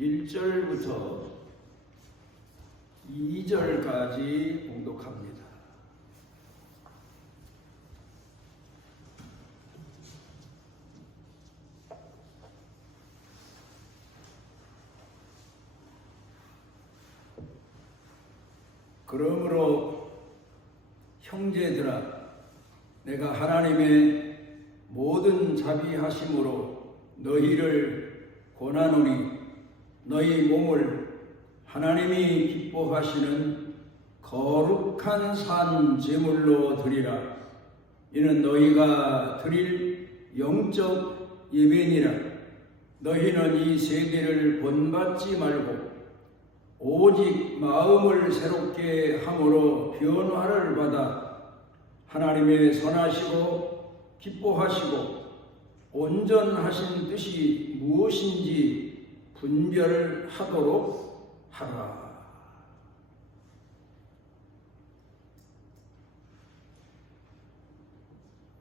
1절부터 2절까지 봉독합니다. 그러므로 형제들아, 내가 하나님의 모든 자비하심으로 너희를 권하노니 너희 몸을 하나님이 기뻐하시는 거룩한 산 제물로 드리라. 이는 너희가 드릴 영적 예배니라. 너희는 이 세계를 본받지 말고 오직 마음을 새롭게 함으로 변화를 받아 하나님의 선하시고 기뻐하시고 온전하신 뜻이 무엇인지 분별하도록 하라.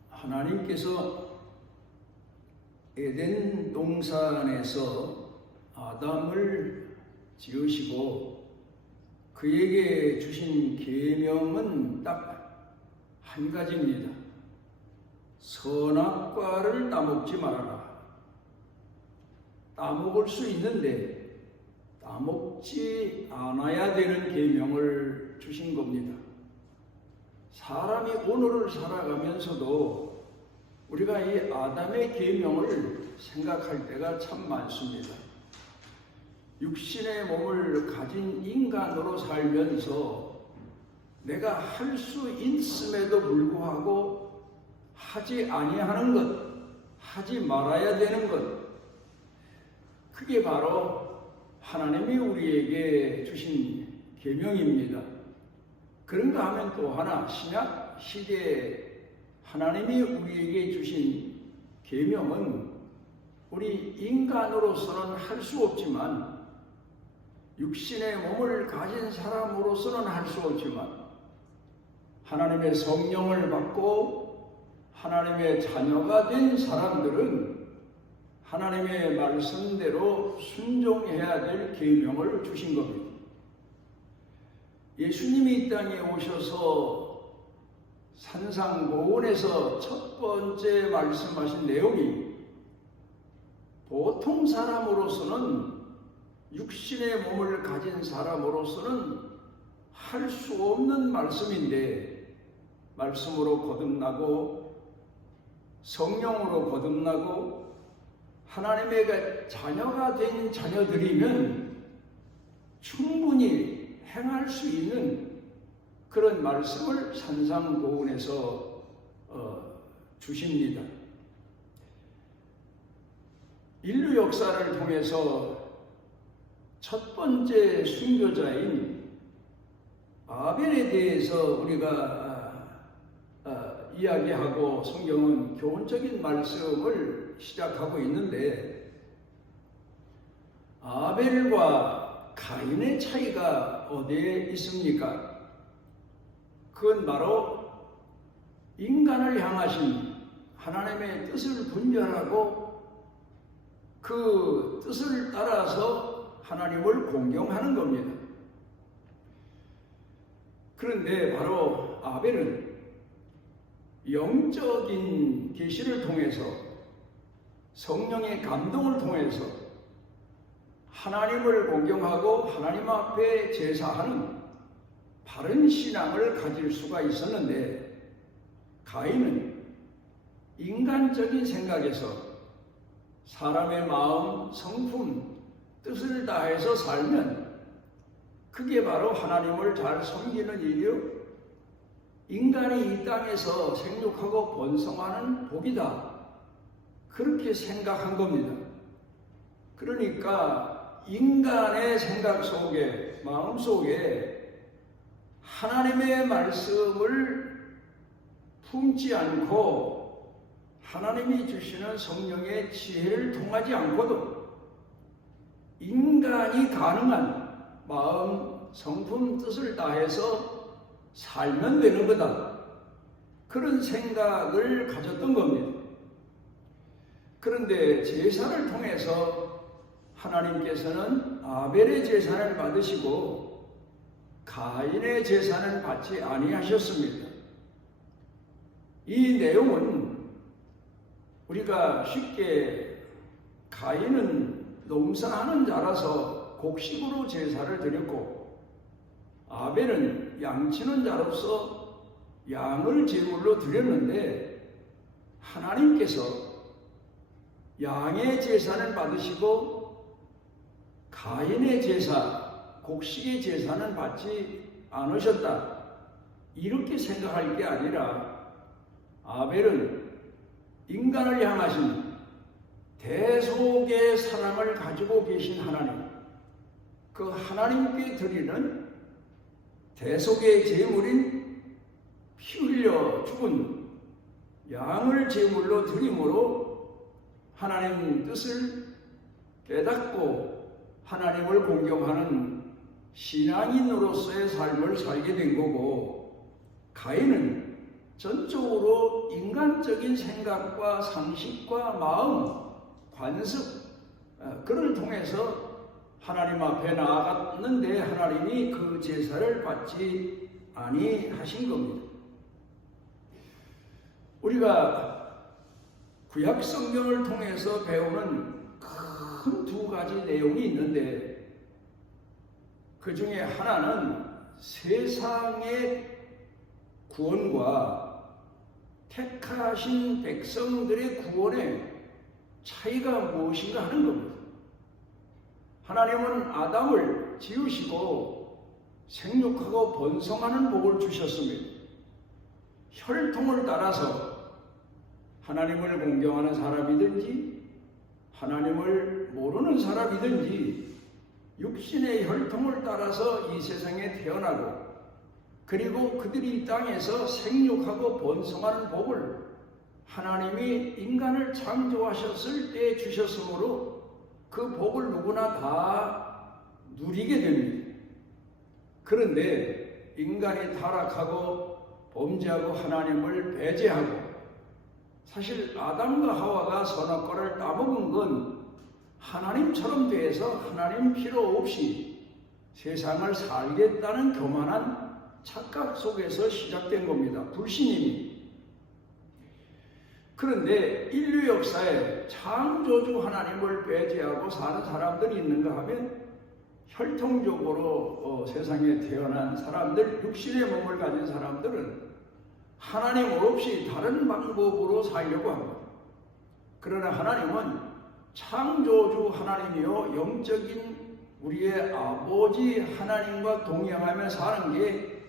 하나님께서 에덴 동산에서 아담을 지으시고 그에게 주신 계명은 딱 한 가지입니다. 선악과를 따먹지 말아라. 따먹을 수 있는데 따먹지 않아야 되는 계명을 주신 겁니다. 사람이 오늘을 살아가면서도 우리가 이 아담의 계명을 생각할 때가 참 많습니다. 육신의 몸을 가진 인간으로 살면서 내가 할 수 있음에도 불구하고 하지 아니하는 것, 하지 말아야 되는 것, 그게 바로 하나님이 우리에게 주신 계명입니다. 그런가 하면 또 하나, 신약 시대에 하나님이 우리에게 주신 계명은 우리 인간으로서는 할 수 없지만, 육신의 몸을 가진 사람으로서는 할 수 없지만 하나님의 성령을 받고 하나님의 자녀가 된 사람들은 하나님의 말씀대로 순종해야 될 계명을 주신 겁니다. 예수님이 이 땅에 오셔서 산상보훈에서 첫 번째 말씀하신 내용이 보통 사람으로서는, 육신의 몸을 가진 사람으로서는 할 수 없는 말씀인데, 말씀으로 거듭나고 성령으로 거듭나고 하나님의 자녀가 된 자녀들이면 충분히 행할 수 있는 그런 말씀을 산상보훈에서 주십니다. 인류 역사를 통해서 첫 번째 순교자인 아벨에 대해서 우리가 이야기하고 성경은 교훈적인 말씀을 시작하고 있는데, 아벨과 가인의 차이가 어디에 있습니까? 그건 바로 인간을 향하신 하나님의 뜻을 분별하고 그 뜻을 따라서 하나님을 공경하는 겁니다. 그런데 바로 아벨은 영적인 계시를 통해서, 성령의 감동을 통해서 하나님을 공경하고 하나님 앞에 제사하는 바른 신앙을 가질 수가 있었는데, 가인은 인간적인 생각에서 사람의 마음, 성품, 뜻을 다해서 살면 그게 바로 하나님을 잘 섬기는 일이요, 인간이 이 땅에서 생육하고 번성하는 복이다, 그렇게 생각한 겁니다. 그러니까 인간의 생각 속에, 마음 속에 하나님의 말씀을 품지 않고 하나님이 주시는 성령의 지혜를 통하지 않고도 인간이 가능한 마음, 성품, 뜻을 다해서 살면 되는 거다, 그런 생각을 가졌던 겁니다. 그런데 제사를 통해서 하나님께서는 아벨의 제사를 받으시고 가인의 제사는 받지 아니하셨습니다. 이 내용은 우리가 쉽게 가인은 농사하는 자라서 곡식으로 제사를 드렸고 아벨은 양치는 자로서 양을 제물로 드렸는데 하나님께서 양의 제사는 받으시고 가인의 제사, 곡식의 제사는 받지 않으셨다. 이렇게 생각할 게 아니라 아벨은 인간을 향하신 대속의 사랑을 가지고 계신 하나님, 그 하나님께 드리는 대속의 제물인 피 흘려 죽은 양을 제물로 드림으로 하나님 뜻을 깨닫고 하나님을 공경하는 신앙인으로서의 삶을 살게 된 거고, 가인은 전적으로 인간적인 생각과 상식과 마음, 관습, 그를 통해서 하나님 앞에 나아갔는데 하나님이 그 제사를 받지 아니하신 겁니다. 우리가 구약 성경을 통해서 배우는 큰 두 가지 내용이 있는데 그 중에 하나는 세상의 구원과 택하신 백성들의 구원의 차이가 무엇인가 하는 겁니다. 하나님은 아담을 지으시고 생육하고 번성하는 복을 주셨습니다. 혈통을 따라서 하나님을 공경하는 사람이든지 하나님을 모르는 사람이든지 육신의 혈통을 따라서 이 세상에 태어나고 그리고 그들이 이 땅에서 생육하고 번성하는 복을 하나님이 인간을 창조하셨을 때 주셨으므로 그 복을 누구나 다 누리게 됩니다. 그런데 인간이 타락하고 범죄하고 하나님을 배제하고 사실 아담과 하와가 선악과를 따먹은 건 하나님처럼 돼서 하나님 필요 없이 세상을 살겠다는 교만한 착각 속에서 시작된 겁니다. 불신임이. 그런데 인류 역사에 창조주 하나님을 배제하고 사는 사람들이 있는가 하면 혈통적으로 세상에 태어난 사람들, 육신의 몸을 가진 사람들은 하나님 없이 다른 방법으로 살려고 합니다. 그러나 하나님은 창조주 하나님이요 영적인 우리의 아버지 하나님과 동행하며 사는 게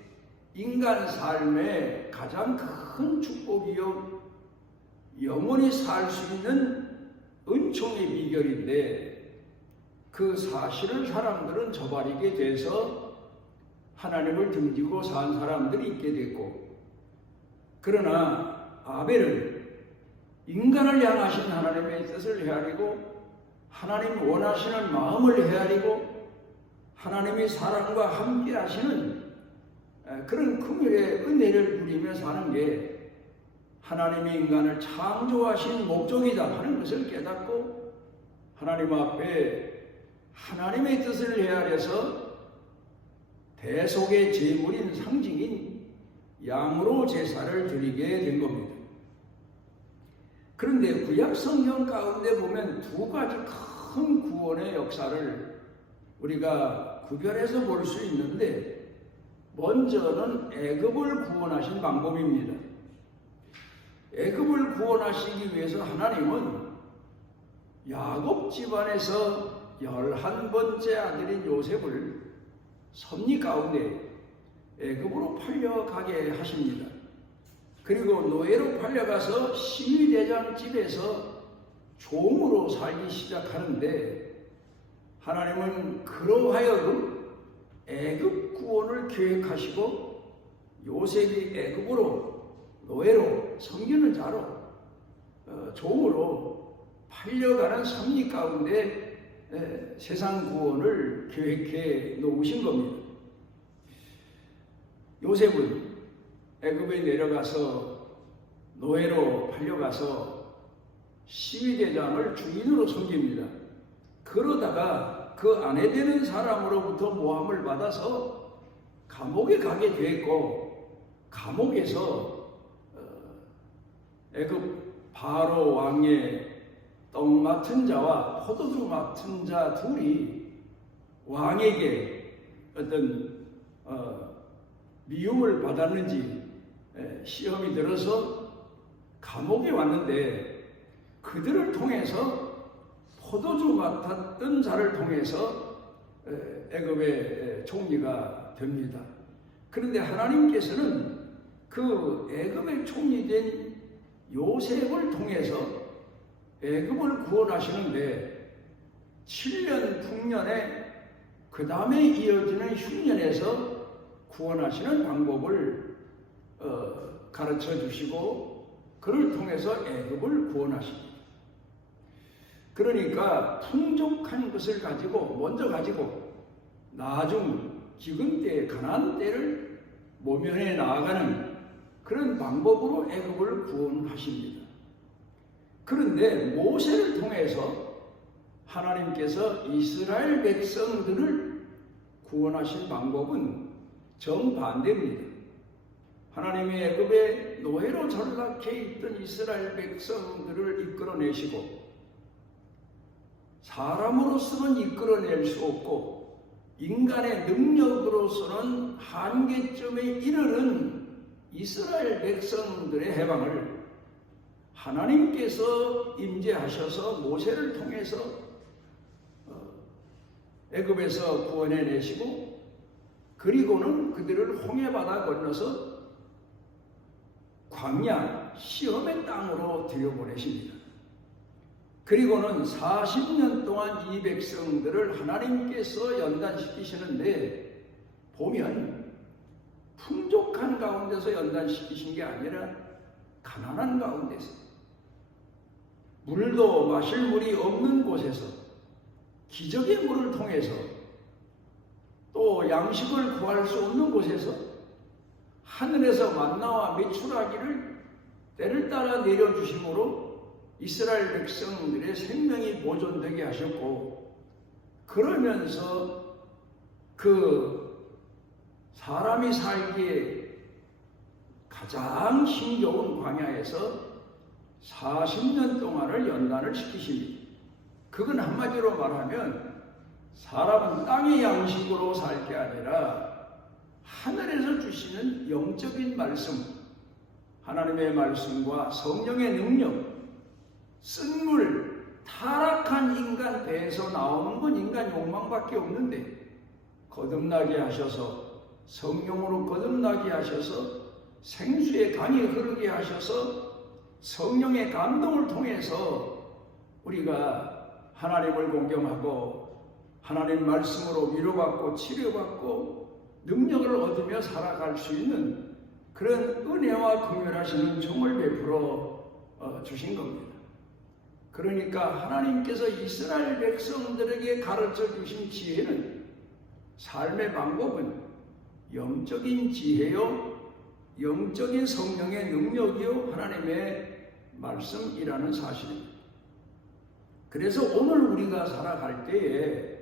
인간 삶의 가장 큰 축복이요 영원히 살 수 있는 은총의 비결인데 그 사실을 사람들은 저버리게 돼서 하나님을 등지고 산 사람들이 있게 됐고, 그러나 아벨은 인간을 향하신 하나님의 뜻을 헤아리고 하나님 원하시는 마음을 헤아리고 하나님이 사랑과 함께 하시는 그런 긍휼의 은혜를 누리며 사는 게 하나님이 인간을 창조하신 목적이다 하는 것을 깨닫고 하나님 앞에 하나님의 뜻을 헤아려서 대속의 제물인 상징인 양으로 제사를 드리게 된 겁니다. 그런데 구약 성경 가운데 보면 두 가지 큰 구원의 역사를 우리가 구별해서 볼 수 있는데, 먼저는 애굽을 구원하신 방법입니다. 애굽을 구원하시기 위해서 하나님은 야곱 집안에서 11번째 아들인 요셉을 섭리 가운데 애굽으로 팔려가게 하십니다. 그리고 노예로 팔려가서 시위대장 집에서 종으로 살기 시작하는데 하나님은 그로 하여금 애굽 구원을 계획하시고 요셉이 애굽으로 노예로 섬기는 자로 종으로 팔려가는 섭리 가운데 세상 구원을 계획해 놓으신 겁니다. 요셉은 애굽에 내려가서 노예로 팔려가서 시위대장을 주인으로 섬깁니다. 그러다가 그 아내 되는 사람으로부터 모함을 받아서 감옥에 가게 됐고, 감옥에서 애굽 바로 왕의 떡 맡은 자와 포도주 맡은 자 둘이 왕에게 어떤 미움을 받았는지 시험이 들어서 감옥에 왔는데, 그들을 통해서 포도주 맡았던 자를 통해서 애굽의 총리가 됩니다. 그런데 하나님께서는 그 애굽의 총리된 요셉을 통해서 애굽을 구원하시는데, 7년 풍년에 그 다음에 이어지는 흉년에서 구원하시는 방법을 가르쳐 주시고, 그를 통해서 애굽을 구원하십니다. 그러니까 풍족한 것을 가지고 먼저 가지고 나중 기근 때, 가나안 때를 모면해 나아가는 그런 방법으로 애굽을 구원하십니다. 그런데 모세를 통해서 하나님께서 이스라엘 백성들을 구원하신 방법은 정반대입니다. 하나님의 애굽의 노예로 전락해 있던 이스라엘 백성들을 이끌어내시고, 사람으로서는 이끌어낼 수 없고 인간의 능력으로서는 한계점에 이르는 이스라엘 백성들의 해방을 하나님께서 임재하셔서 모세를 통해서 애굽에서 구원해내시고, 그리고는 그들을 홍해바다 건너서 광야 시험의 땅으로 들여보내십니다. 그리고는 40년 동안 이 백성들을 하나님께서 연단시키시는데, 보면 풍족한 가운데서 연단시키신 게 아니라 가난한 가운데서, 물도 마실 물이 없는 곳에서, 기적의 물을 통해서, 또 양식을 구할 수 없는 곳에서 하늘에서 만나와 메추라기를 때를 따라 내려주심으로 이스라엘 백성들의 생명이 보존되게 하셨고, 그러면서 그 사람이 살기에 가장 힘겨운 광야에서 40년 동안을 연단을 시키십니다. 그건 한마디로 말하면 사람은 땅의 양식으로 살 게 아니라 하늘에서 주시는 영적인 말씀, 하나님의 말씀과 성령의 능력, 쓴물, 타락한 인간 배에서 나오는 건 인간 욕망밖에 없는데, 거듭나게 하셔서, 성령으로 거듭나게 하셔서, 생수의 강이 흐르게 하셔서, 성령의 감동을 통해서 우리가 하나님을 공경하고 하나님 말씀으로 위로받고 치료받고 능력을 얻으며 살아갈 수 있는 그런 은혜와 긍휼하시는 종을 베풀어 주신 겁니다. 그러니까 하나님께서 이스라엘 백성들에게 가르쳐 주신 지혜는, 삶의 방법은 영적인 지혜요, 영적인 성령의 능력이요, 하나님의 말씀이라는 사실입니다. 그래서 오늘 우리가 살아갈 때에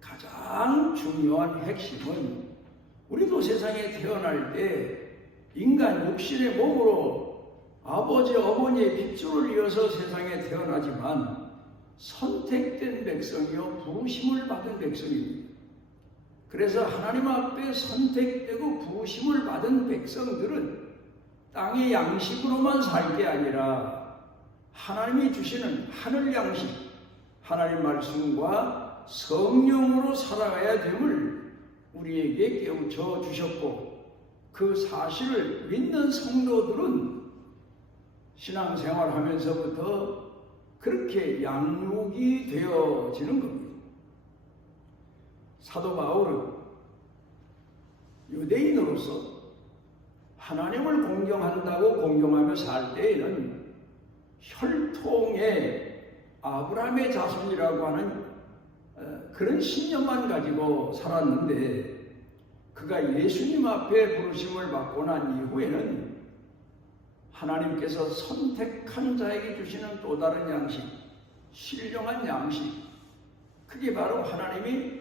가장 중요한 핵심은, 우리도 세상에 태어날 때 인간 육신의 몸으로 아버지 어머니의 핏줄을 이어서 세상에 태어나지만 선택된 백성이요, 부르심을 받은 백성입니다. 그래서 하나님 앞에 선택되고 부르심을 받은 백성들은 땅의 양식으로만 살 게 아니라 하나님이 주시는 하늘 양식, 하나님 말씀과 성령으로 살아가야 됨을 우리에게 깨우쳐 주셨고, 그 사실을 믿는 성도들은 신앙생활 하면서부터 그렇게 양육이 되어지는 겁니다. 사도 바울은 유대인으로서 하나님을 공경한다고 공경하며 살 때에는 혈통의 아브라함의 자손이라고 하는 그런 신념만 가지고 살았는데, 그가 예수님 앞에 부르심을 받고 난 이후에는 하나님께서 선택한 자에게 주시는 또 다른 양식, 신령한 양식, 그게 바로 하나님이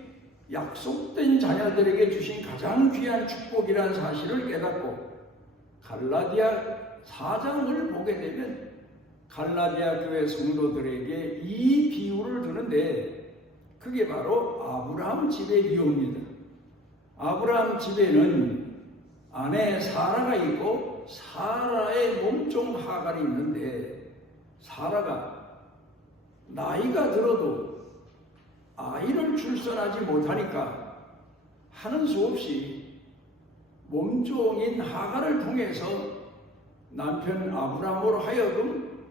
약속된 자녀들에게 주신 가장 귀한 축복이라는 사실을 깨닫고 갈라디아 4장을 보게 되면 갈라디아 교회 성도들에게 이 비유를 드는데 그게 바로 아브라함 집의 비유입니다. 아브라함 집에는 아내 사라가 있고 사라의 몸종 하갈이 있는데 사라가 나이가 들어도 아이를 출산하지 못하니까 하는 수 없이 몸종인 하갈을 통해서 남편 아브라함으로 하여금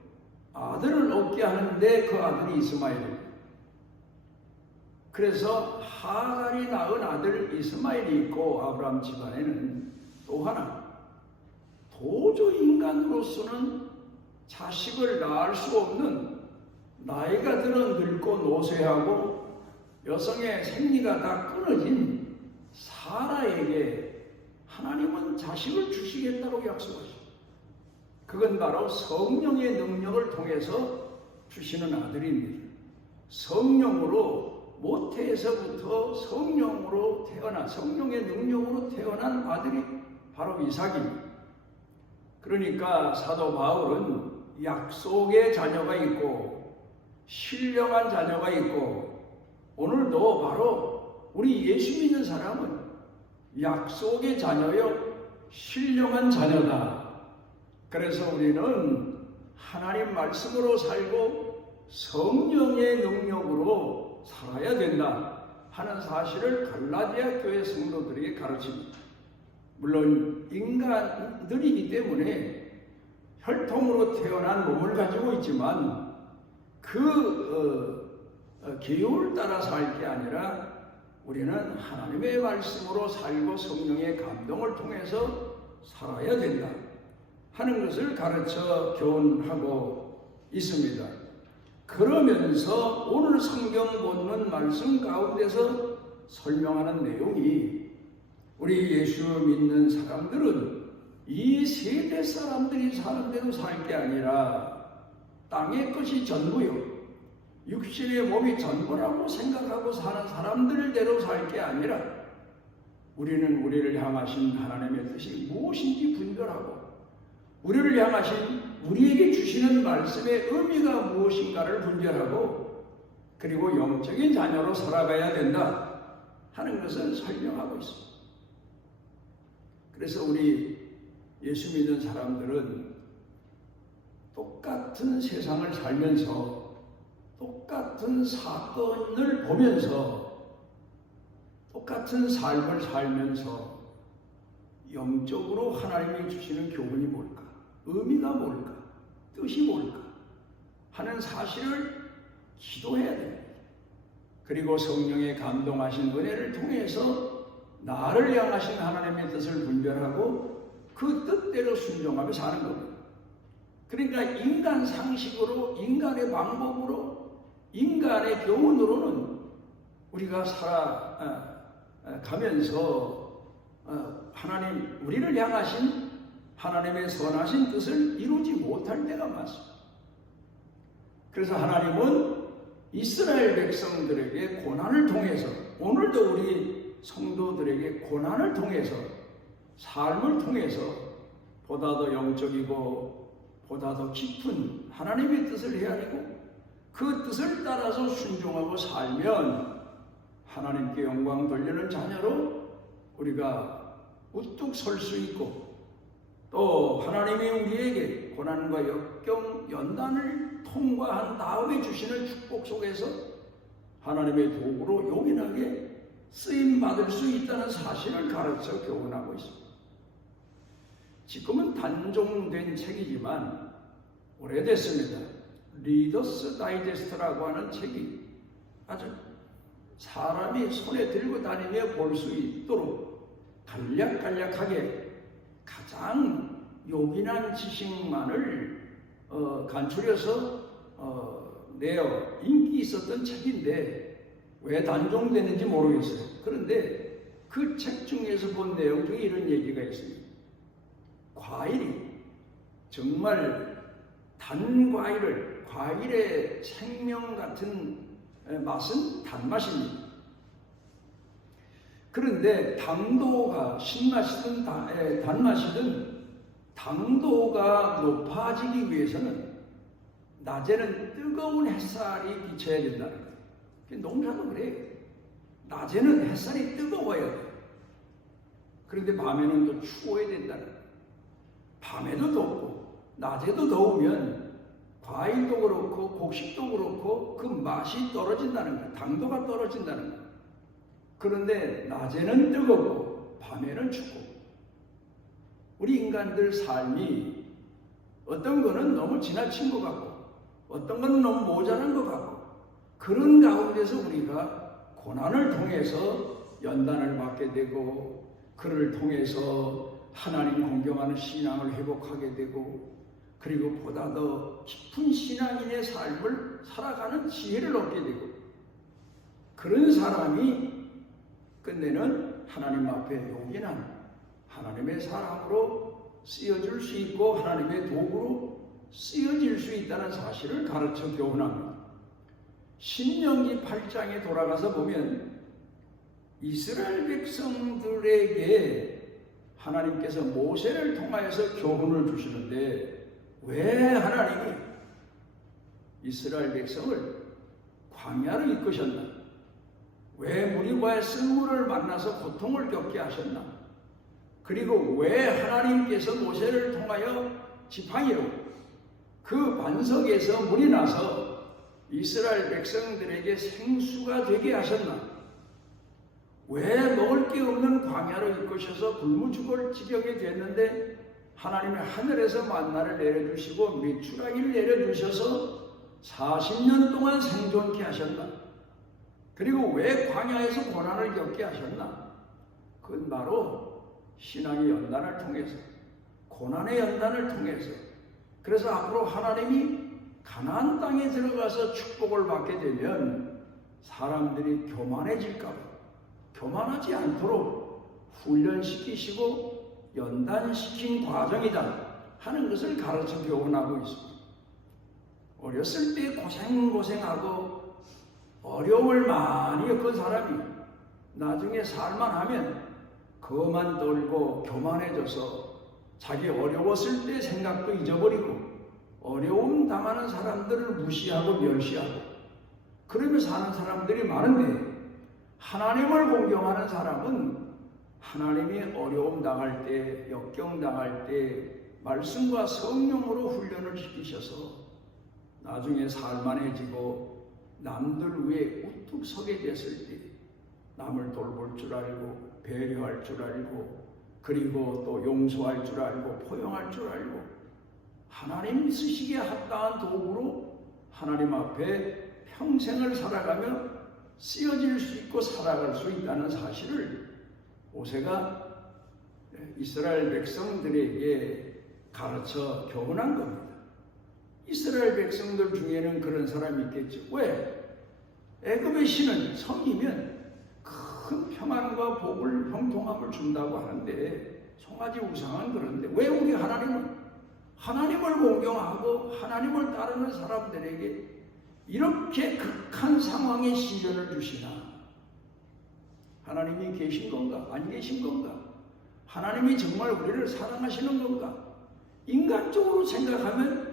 아들을 얻게 하는데 그 아들이 이스마엘입니다. 그래서 하갈이 낳은 아들 이스마엘이 있고 아브라함 집안에는 또 하나 도저히 인간으로서는 자식을 낳을 수 없는 나이가 들어 늙고 노쇠하고 여성의 생리가 다 끊어진 사라에게 하나님은 자식을 주시겠다고 약속하십니다. 그건 바로 성령의 능력을 통해서 주시는 아들입니다. 성령으로 모태에서부터 성령으로 태어난 성령의 능력으로 태어난 아들이 바로 이삭입니다. 그러니까 사도 바울은 약속의 자녀가 있고 신령한 자녀가 있고 오늘도 바로 우리 예수 믿는 사람은 약속의 자녀요 신령한 자녀다. 그래서 우리는 하나님 말씀으로 살고 성령의 능력으로 살아야 된다 하는 사실을 갈라디아 교회 성도들에게 가르칩니다. 물론 인간들이기 때문에 혈통으로 태어난 몸을 가지고 있지만 계율을 따라 살 게 아니라 우리는 하나님의 말씀으로 살고 성령의 감동을 통해서 살아야 된다 하는 것을 가르쳐 교훈하고 있습니다. 그러면서 오늘 성경 본문 말씀 가운데서 설명하는 내용이 우리 예수 믿는 사람들은 이 세대 사람들이 사는 대로 살 게 아니라 땅의 것이 전부요 육신의 몸이 전부라고 생각하고 사는 사람들대로 살 게 아니라 우리는 우리를 향하신 하나님의 뜻이 무엇인지 분별하고 우리를 향하신 우리에게 주시는 말씀의 의미가 무엇인가를 분별하고 그리고 영적인 자녀로 살아가야 된다 하는 것을 설명하고 있습니다. 그래서 우리 예수 믿는 사람들은 똑같은 세상을 살면서 똑같은 사건을 보면서 똑같은 삶을 살면서 영적으로 하나님이 주시는 교훈이 뭘까? 의미가 뭘까? 뜻이 뭘까? 하는 사실을 기도해야 됩니다. 그리고 성령의 감동하신 은혜를 통해서 나를 향하신 하나님의 뜻을 분별하고 그 뜻대로 순종하며 사는 겁니다. 그러니까 인간 상식으로, 인간의 방법으로, 인간의 교훈으로는 우리가 살아가면서 하나님, 우리를 향하신 하나님의 선하신 뜻을 이루지 못할 때가 많습니다. 그래서 하나님은 이스라엘 백성들에게 고난을 통해서 오늘도 우리 성도들에게 고난을 통해서 삶을 통해서 보다 더 영적이고 보다 더 깊은 하나님의 뜻을 헤아리고 그 뜻을 따라서 순종하고 살면 하나님께 영광 돌리는 자녀로 우리가 우뚝 설 수 있고 또 하나님이 우리에게 고난과 역경, 연단을 통과한 다음에 주시는 축복 속에서 하나님의 도구로 요긴하게 쓰임받을 수 있다는 사실을 가르쳐 교훈하고 있습니다. 지금은 단종된 책이지만 오래됐습니다. 리더스 다이제스트라고 하는 책이 아주 사람이 손에 들고 다니며 볼 수 있도록 간략간략하게 가장 요긴한 지식만을 간추려서 내어 인기 있었던 책인데 왜 단종되는지 모르겠어요. 그런데 그 책 중에서 본 내용 중에 이런 얘기가 있습니다. 과일이 정말 단 과일의 생명 같은 맛은 단맛입니다. 그런데 당도가 신맛이든 단맛이든 당도가 높아지기 위해서는 낮에는 뜨거운 햇살이 비쳐야 된다는 거예요. 농사도 그래요. 낮에는 햇살이 뜨거워야 돼요. 그런데 밤에는 또 추워야 된다는 거예요. 밤에도 덥고 낮에도 더우면 과일도 그렇고 곡식도 그렇고 그 맛이 떨어진다는 거예요. 당도가 떨어진다는 거예요. 그런데 낮에는 뜨겁고 밤에는 춥고 우리 인간들 삶이 어떤 거는 너무 지나친 것 같고 어떤 건 너무 모자란 것 같고 그런 가운데서 우리가 고난을 통해서 연단을 받게 되고 그를 통해서 하나님 공경하는 신앙을 회복하게 되고 그리고 보다 더 깊은 신앙인의 삶을 살아가는 지혜를 얻게 되고 그런 사람이 끝내는 하나님 앞에 용인한 하나님의 사람으로 쓰여질 수 있고 하나님의 도구로 쓰여질 수 있다는 사실을 가르쳐 교훈합니다. 신명기 8장에 돌아가서 보면 이스라엘 백성들에게 하나님께서 모세를 통하여서 교훈을 주시는데 왜 하나님이 이스라엘 백성을 광야로 이끄셨나? 왜 무리와의 쓴물을 만나서 고통을 겪게 하셨나? 그리고 왜 하나님께서 모세를 통하여 지팡이로 그 반석에서 물이 나서 이스라엘 백성들에게 생수가 되게 하셨나? 왜 먹을 게 없는 광야로 이끄셔서 굶어 죽을 지경이 됐는데 하나님의 하늘에서 만나를 내려주시고 메추라기를 내려주셔서 40년 동안 생존케 하셨나? 그리고 왜 광야에서 고난을 겪게 하셨나? 그건 바로 신앙의 연단을 통해서 고난의 연단을 통해서 그래서 앞으로 하나님이 가나안 땅에 들어가서 축복을 받게 되면 사람들이 교만해질까 봐 교만하지 않도록 훈련시키시고 연단시킨 과정이다 하는 것을 가르쳐 교훈하고 있습니다. 어렸을 때 고생하고 어려움을 많이 겪은 사람이 나중에 살만하면 그만 떨고 교만해져서 자기 어려웠을 때 생각도 잊어버리고 어려움 당하는 사람들을 무시하고 멸시하고 그러며 사는 사람들이 많은데 하나님을 공경하는 사람은 하나님이 어려움 당할 때 역경 당할 때 말씀과 성령으로 훈련을 시키셔서 나중에 살만해지고 남들 위에 우뚝 서게 됐을 때 남을 돌볼 줄 알고 배려할 줄 알고 그리고 또 용서할 줄 알고 포용할 줄 알고 하나님 쓰시기에 합당한 도구로 하나님 앞에 평생을 살아가며 쓰여질 수 있고 살아갈 수 있다는 사실을 모세가 이스라엘 백성들에게 가르쳐 교훈한 겁니다. 이스라엘 백성들 중에는 그런 사람이 있겠죠. 왜? 애굽의 신은 성이면 큰 평안과 복을 형통함을 준다고 하는데 송아지 우상은 그런데 왜 우리 하나님을 공경하고 하나님을 따르는 사람들에게 이렇게 극한 상황의 시련을 주시나? 하나님이 계신 건가? 안 계신 건가? 하나님이 정말 우리를 사랑하시는 건가? 인간적으로 생각하면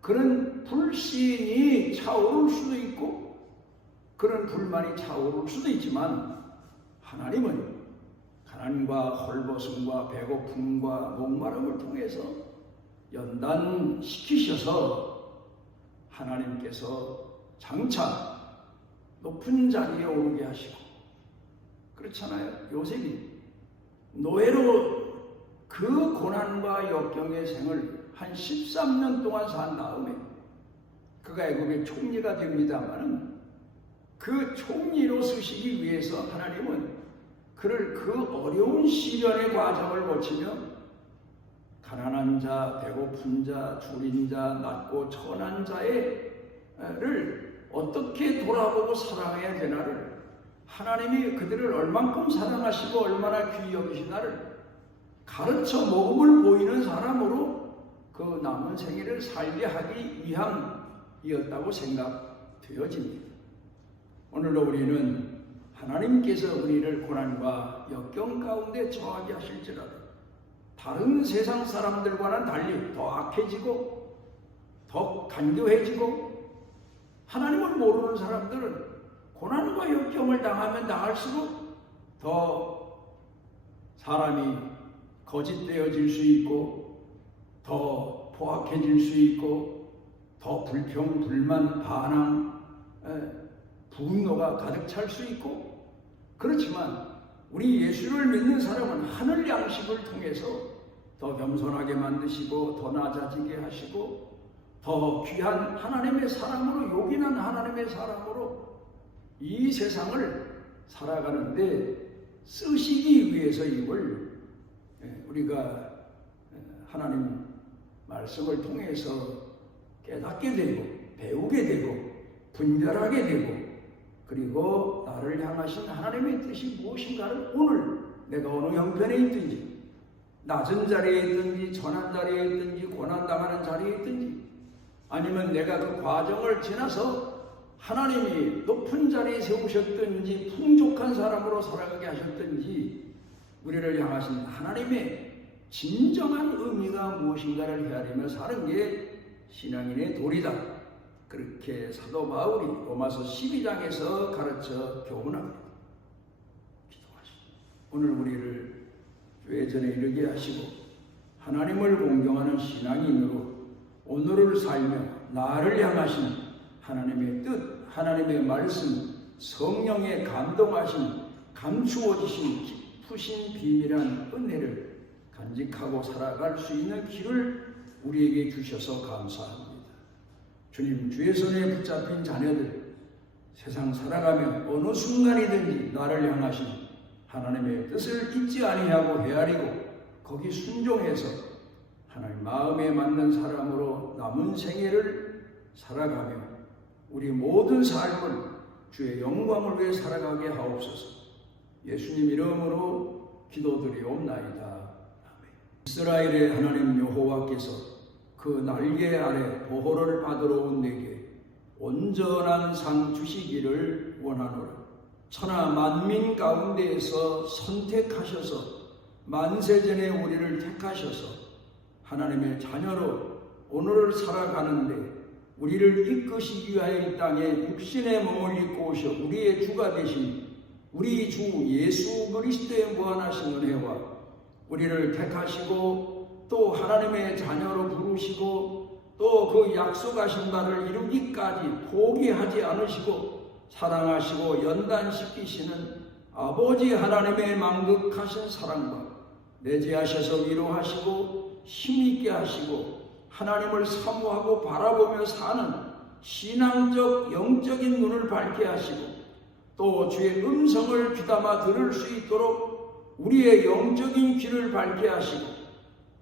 그런 불신이 차오를 수도 있고 그런 불만이 차오를 수도 있지만 하나님은 가난과 헐벗음과 배고픔과 목마름을 통해서 연단시키셔서 하나님께서 장차 높은 자리에 오르게 하시고 그렇잖아요. 요셉이 노예로 그 고난과 역경의 생을 한 13년 동안 산 다음에 그가 애굽의 총리가 됩니다마는 그 총리로 쓰시기 위해서 하나님은 그를 그 어려운 시련의 과정을 거치며 가난한 자, 배고픈 자, 줄인 자, 낮고 천한 자를 어떻게 돌아보고 사랑해야 되나를 하나님이 그들을 얼만큼 사랑하시고 얼마나 귀히 여기시나를 가르쳐 모범을 보이는 사람으로 그 남은 생애를 살게 하기 위함이었다고 생각되어집니다. 오늘도 우리는 하나님께서 우리를 고난과 역경 가운데 처하게 하실지라도 다른 세상 사람들과는 달리 더 악해지고 더 간교해지고 하나님을 모르는 사람들은 고난과 역경을 당하면 당할수록 더 사람이 거짓되어질 수 있고 더 포악해질 수 있고 더 불평, 불만, 반항, 분노가 가득 찰 수 있고 그렇지만 우리 예수를 믿는 사람은 하늘 양식을 통해서 더 겸손하게 만드시고 더 낮아지게 하시고 더 귀한 하나님의 사람으로 요긴한 하나님의 사람으로 이 세상을 살아가는데 쓰시기 위해서 이걸 우리가 하나님 말씀을 통해서 깨닫게 되고 배우게 되고 분별하게 되고 그리고 나를 향하신 하나님의 뜻이 무엇인가를 오늘 내가 어느 형편에 있든지 낮은 자리에 있든지 전한 자리에 있든지 고난당하는 자리에 있든지 아니면 내가 그 과정을 지나서 하나님이 높은 자리에 세우셨든지 풍족한 사람으로 살아가게 하셨든지 우리를 향하신 하나님의 진정한 의미가 무엇인가를 헤아리며 사는 게 신앙인의 도리다. 그렇게 사도 바울이 로마서 12장에서 가르쳐 교훈합니다. 기도하시고 오늘 우리를 회전에 이르게 하시고 하나님을 공경하는 신앙인으로 오늘을 살며 나를 향하시는 하나님의 뜻, 하나님의 말씀, 성령의 감동하신 감추어지신 깊으신 비밀한 은혜를 간직하고 살아갈 수 있는 길을 우리에게 주셔서 감사합니다. 주님, 주의 손에 붙잡힌 자녀들 세상 살아가며 어느 순간이든지 나를 향하신 하나님의 뜻을 잊지 아니하고 헤아리고 거기 순종해서 하나님 마음에 맞는 사람으로 남은 생애를 살아가며 우리 모든 삶을 주의 영광을 위해 살아가게 하옵소서. 예수님 이름으로 기도드리옵나이다. 아멘. 이스라엘의 하나님 여호와께서 그 날개 아래 보호를 받으러 온 내게 온전한 상 주시기를 원하노라. 천하 만민 가운데에서 선택하셔서 만세전에 우리를 택하셔서 하나님의 자녀로 오늘을 살아가는데 우리를 이끄시기 위하여 이 땅에 육신의 몸을 입고 오셔 우리의 주가 되신 우리 주 예수 그리스도의 무한하신 은혜와 우리를 택하시고 또 하나님의 자녀로 부르시고 또 그 약속하신 바를 이루기까지 포기하지 않으시고 사랑하시고 연단시키시는 아버지 하나님의 만극하신 사랑과 내재하셔서 위로하시고 힘있게 하시고 하나님을 사모하고 바라보며 사는 신앙적 영적인 눈을 밝게 하시고 또 주의 음성을 귀담아 들을 수 있도록 우리의 영적인 귀를 밝게 하시고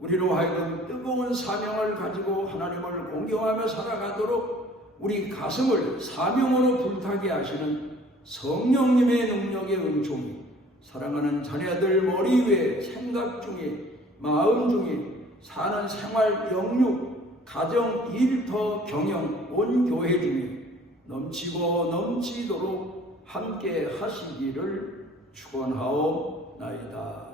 우리로 하여금 뜨거운 사명을 가지고 하나님을 공경하며 살아가도록 우리 가슴을 사명으로 불타게 하시는 성령님의 능력의 은총이 사랑하는 자녀들 머리 위에 생각 중에 마음 중에 사는 생활 영육 가정 일터 경영 온 교회 중에 넘치고 넘치도록 함께 하시기를 축원하옵나이다.